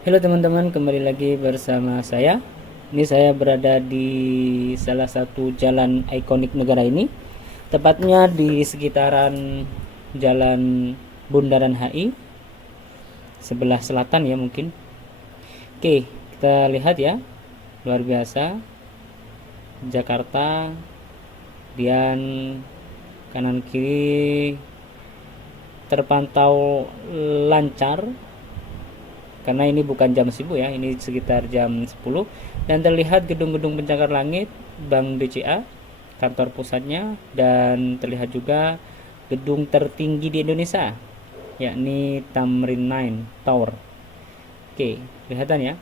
Halo teman-teman, kembali lagi bersama saya. Ini saya berada di salah satu jalan ikonik negara ini, tepatnya di sekitaran Jalan Bundaran HI, sebelah selatan ya mungkin. Oke, kita lihat ya, luar biasa. Jakarta, dan kanan kiri terpantau lancar karena ini bukan jam sibuk ya, ini sekitar jam 10, dan terlihat gedung-gedung pencakar langit Bank BCA kantor pusatnya, dan terlihat juga gedung tertinggi di Indonesia yakni Tamrin 9 Tower. Oke, kelihatan ya.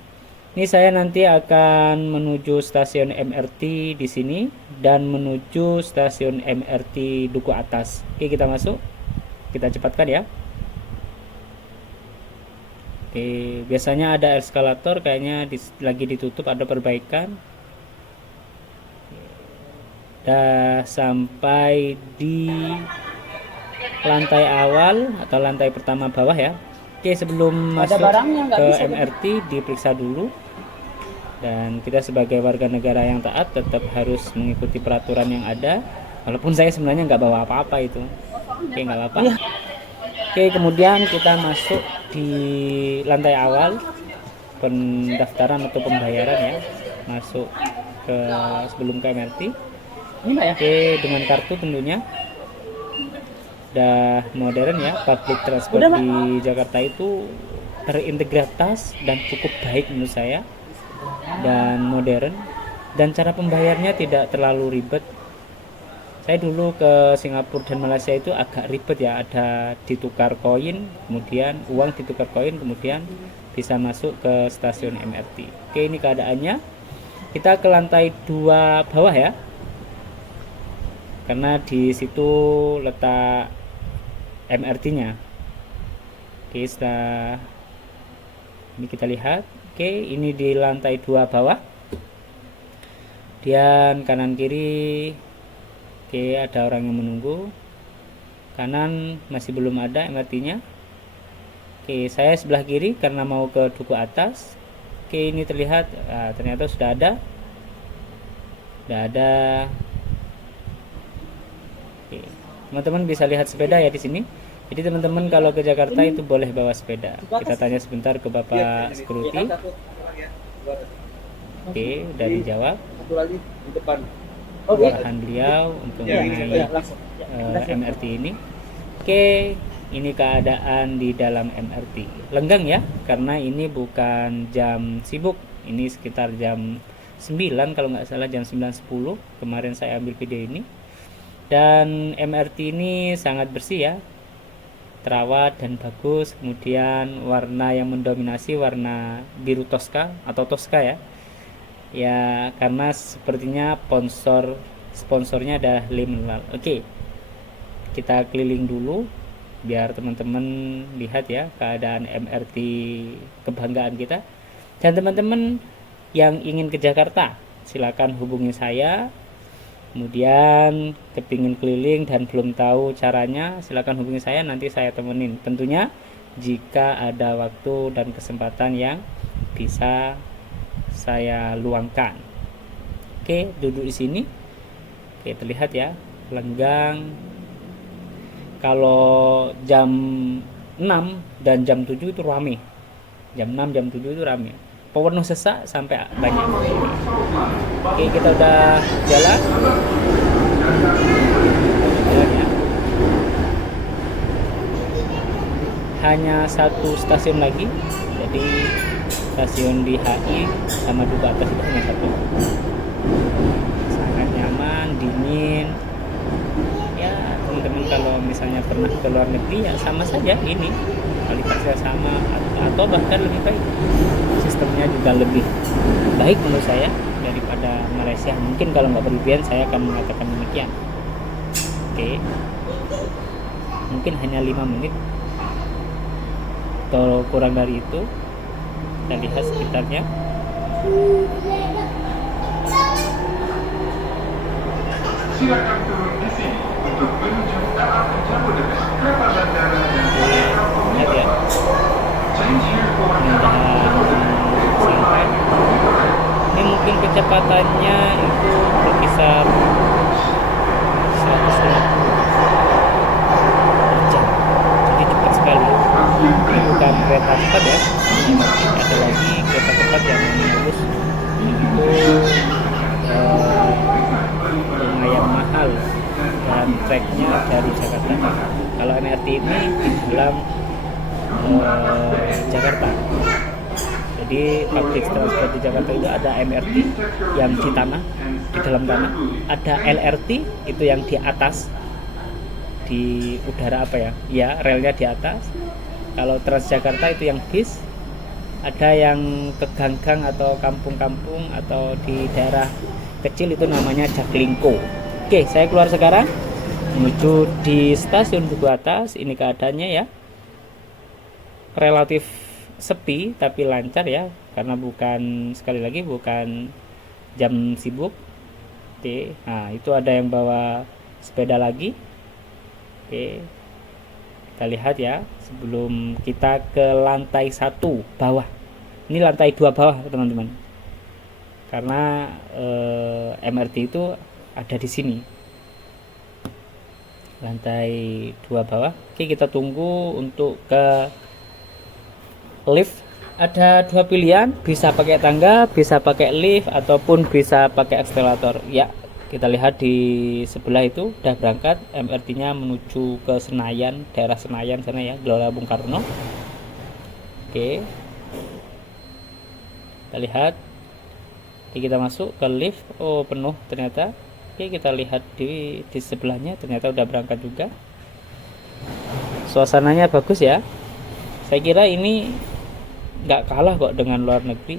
Ini saya nanti akan menuju stasiun MRT di sini dan menuju stasiun MRT Duku Atas. Oke, kita masuk. Kita cepatkan ya. Oke, biasanya ada eskalator, kayaknya lagi ditutup, ada perbaikan. Udah sampai di lantai awal atau lantai pertama bawah ya. Oke, sebelum masuk ke MRT diperiksa dulu. Dan kita sebagai warga negara yang taat tetap harus mengikuti peraturan yang ada. Walaupun saya sebenarnya nggak bawa apa-apa itu. Oke, nggak apa-apa. Oke, kemudian kita masuk di lantai awal pendaftaran atau pembayaran ya. Masuk ke sebelum ke MRT. Oke, dengan kartu tentunya. Udah modern ya, public transport di Jakarta itu terintegritas dan cukup baik menurut saya, dan modern, dan cara pembayarnya tidak terlalu ribet. Saya dulu ke Singapura dan Malaysia itu agak ribet ya, ada ditukar koin, kemudian uang ditukar koin, kemudian bisa masuk ke stasiun MRT. Oke, ini keadaannya. Kita ke lantai 2 bawah ya, karena di situ letak MRT-nya. Oke, setelah ini kita lihat. Oke, ini di lantai 2 bawah. Dan kanan kiri, oke, ada orang yang menunggu. Kanan masih belum ada MRT-nya. Oke, saya sebelah kiri karena mau ke Duku Atas. Oke, ini terlihat, ternyata sudah ada. Sudah ada. Oke, teman-teman bisa lihat sepeda ya di sini. Jadi teman-teman kalau ke Jakarta itu boleh bawa sepeda. Kita tanya sebentar ke Bapak Security. Oke, udah dijawab. Arahan beliau untuk naik MRT ini. Oke, ini keadaan di dalam MRT. Lenggang ya, karena ini bukan jam sibuk. Ini sekitar jam 9 kalau nggak salah, jam 9.10 kemarin saya ambil video ini. Dan MRT ini sangat bersih ya, terawat dan bagus. Kemudian warna yang mendominasi warna biru Tosca atau Tosca ya. Ya, karena sepertinya sponsornya adalah Le Mineral. Oke. Kita keliling dulu biar teman-teman lihat ya keadaan MRT kebanggaan kita. Dan teman-teman yang ingin ke Jakarta, silakan hubungi saya. Kemudian kepingin keliling dan belum tahu caranya, silakan hubungi saya, nanti saya temenin. Tentunya jika ada waktu dan kesempatan yang bisa saya luangkan. Oke, duduk di sini. Oke, terlihat ya, lenggang. Kalau jam 6 dan jam 7 itu rame. Jam 6, jam 7 itu rame. Penuh sesak sampai banyak. Oke, kita udah jalan. Jalan ya. Hanya satu stasiun lagi. Jadi stasiun di HI sama Duku Atas itu hanya satu. Sangat nyaman, dingin. Ya, teman-teman kalau misalnya pernah ke luar negeri ya sama saja ini. Kualitasnya sama atau bahkan lebih baik. Sistemnya juga lebih baik menurut saya daripada Malaysia. Mungkin kalau nggak berlebihan saya akan mengatakan demikian. Oke, mungkin hanya 5 menit atau kurang dari itu. Kita lihat sekitarnya. Silakan turun di sini untuk menuju LRT Jabodebek ke bandara dan lihat ya. Change here for LRT kecepatannya itu berkisar 150 per jam, jadi cepat sekali. Ini bukan kereta cepat ya, ada lagi kereta cepat yang bagus itu lumayan mahal dan treknya dari Jakarta. Kalau MRT ini di dalam Jakarta. Jadi public transport di Jakarta itu ada MRT yang di tanah, di dalam tanah, ada LRT itu yang di atas, di udara apa ya? Ya, relnya di atas. Kalau Transjakarta itu yang bis, ada yang ke gang-gang atau kampung-kampung atau di daerah kecil itu namanya Jaklingko. Oke, saya keluar sekarang menuju di stasiun Duku Atas. Ini keadaannya ya, relatif sepi tapi lancar ya, karena bukan, sekali lagi bukan jam sibuk. Oke, nah itu ada yang bawa sepeda lagi. Oke, kita lihat ya sebelum kita ke lantai 1 bawah. Ini lantai 2 bawah teman-teman, karena MRT itu ada di sini, lantai 2 bawah. Oke, kita tunggu untuk ke lift. Ada 2 pilihan, bisa pakai tangga, bisa pakai lift, ataupun bisa pakai eskalator ya. Kita lihat di sebelah itu udah berangkat MRT-nya menuju ke Senayan, daerah Senayan sana ya, Gelora Bung Karno. Oke, kita lihat. Oke, kita masuk ke lift. Oh, penuh ternyata. Oke, kita lihat di sebelahnya ternyata udah berangkat juga. Suasananya bagus ya. Saya kira ini nggak kalah kok dengan luar negeri.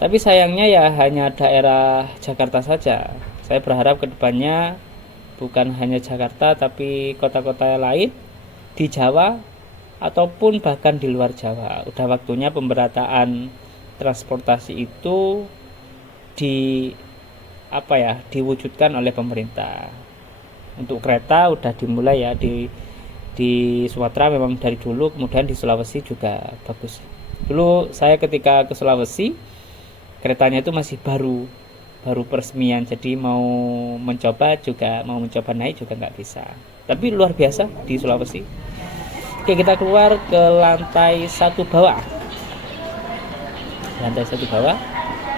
Tapi sayangnya ya hanya daerah Jakarta saja. Saya berharap kedepannya bukan hanya Jakarta tapi kota-kota lain di Jawa ataupun bahkan di luar Jawa. Udah waktunya pemberataan transportasi itu diwujudkan oleh pemerintah. Untuk kereta udah dimulai ya di Sumatera memang dari dulu, kemudian di Sulawesi juga bagus. Dulu saya ketika ke Sulawesi keretanya itu masih baru peresmian, jadi mau mencoba naik juga nggak bisa, tapi luar biasa di Sulawesi. Oke, kita keluar ke lantai 1 bawah.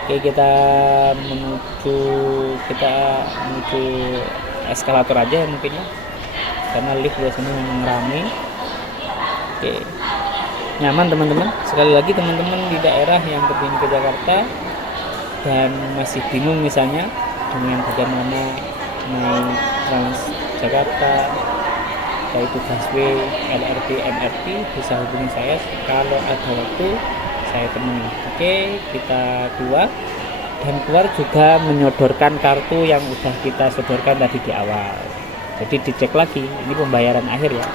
Oke, kita menuju eskalator aja mungkin ya, karena lift biasanya memang ramai. Oke, nyaman teman-teman. Sekali lagi teman-teman di daerah yang kepingin ke Jakarta dan masih bingung misalnya dengan bagaimana naik Transjakarta, yaitu busway, LRT, MRT, bisa hubungi saya. Kalau ada waktu saya temui. Oke, kita keluar juga menyodorkan kartu yang udah kita sodorkan tadi di awal. Jadi dicek lagi, ini pembayaran akhir ya,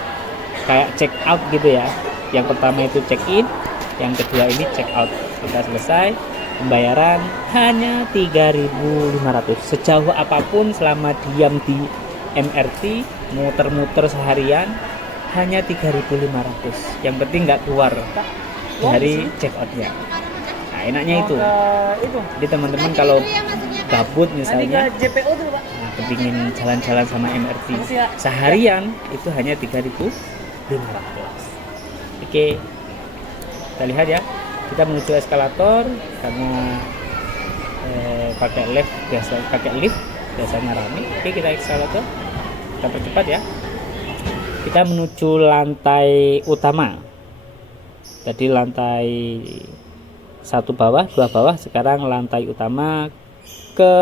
kayak check out gitu ya. Yang pertama itu check in, yang kedua ini check out. Kita selesai, pembayaran hanya 3.500. Sejauh apapun selama diam di MRT, muter-muter seharian, hanya 3.500. Yang penting nggak keluar dari check outnya. Nah, enaknya itu. Jadi teman-teman kalau gabut misalnya, kepingin jalan-jalan sama MRT seharian, itu hanya 3.500. Oke, kita lihat ya. Kita menuju eskalator karena pakai lift biasanya ramai. Oke, kita eskalator, kita percepat ya. Kita menuju lantai utama. Tadi lantai 1 bawah, 2 bawah, sekarang lantai utama ke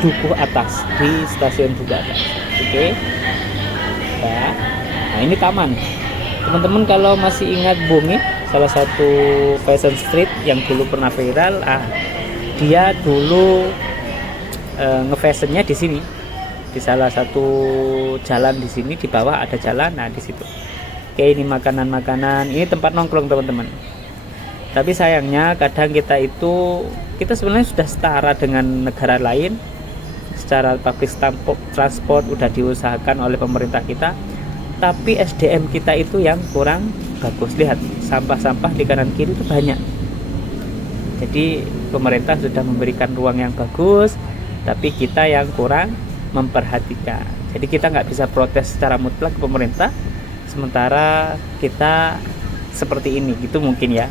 Duku Atas, di stasiun Duku Atas. Oke. Nah, ini taman. Teman-teman kalau masih ingat Bumi, salah satu fashion street yang dulu pernah viral, dia dulu ngefashionnya di sini, di salah satu jalan di sini, di bawah ada jalan. Nah, di situ. Oke, ini makanan-makanan, ini tempat nongkrong teman-teman. Tapi sayangnya kadang kita sebenarnya sudah setara dengan negara lain. Secara public transport udah diusahakan oleh pemerintah kita, tapi SDM kita itu yang kurang bagus. Lihat, sampah-sampah di kanan kiri itu banyak. Jadi pemerintah sudah memberikan ruang yang bagus, tapi kita yang kurang memperhatikan. Jadi kita nggak bisa protes secara mutlak ke pemerintah, sementara kita seperti ini, gitu mungkin ya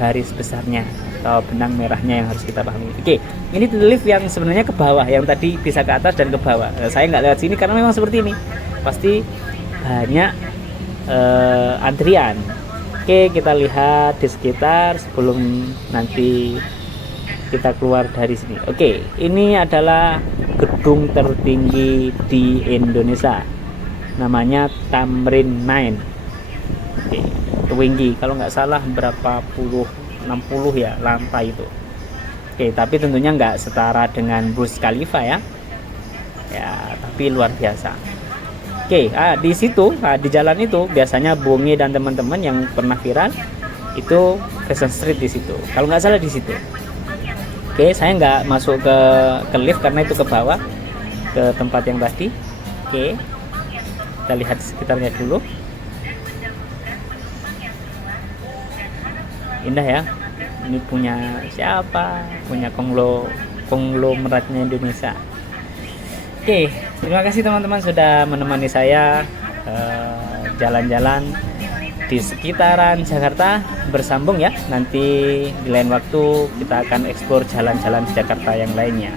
garis besarnya atau benang merahnya yang harus kita pahami. Oke, ini lift yang sebenarnya ke bawah, yang tadi bisa ke atas dan ke bawah. Saya nggak lewat sini karena memang seperti ini, pasti banyak antrian. Oke, kita lihat di sekitar sebelum nanti kita keluar dari sini. Oke, ini adalah gedung tertinggi di Indonesia, namanya Tamrin 9. Oke, tinggi kalau nggak salah berapa puluh, 60 ya lantai itu. Oke, tapi tentunya nggak setara dengan Burj Khalifa ya, tapi luar biasa. Oke, di situ, di jalan itu biasanya Bonge dan teman-teman yang pernah viral itu Fashion Street di situ. Kalau nggak salah di situ. Oke, saya nggak masuk ke lift karena itu ke bawah, ke tempat yang tadi. Oke, kita lihat sekitarnya dulu. Indah ya. Ini punya siapa? Punya konglomeratnya Indonesia. Oke, terima kasih teman-teman sudah menemani saya jalan-jalan di sekitaran Jakarta. Bersambung ya, nanti di lain waktu kita akan eksplor jalan-jalan di Jakarta yang lainnya.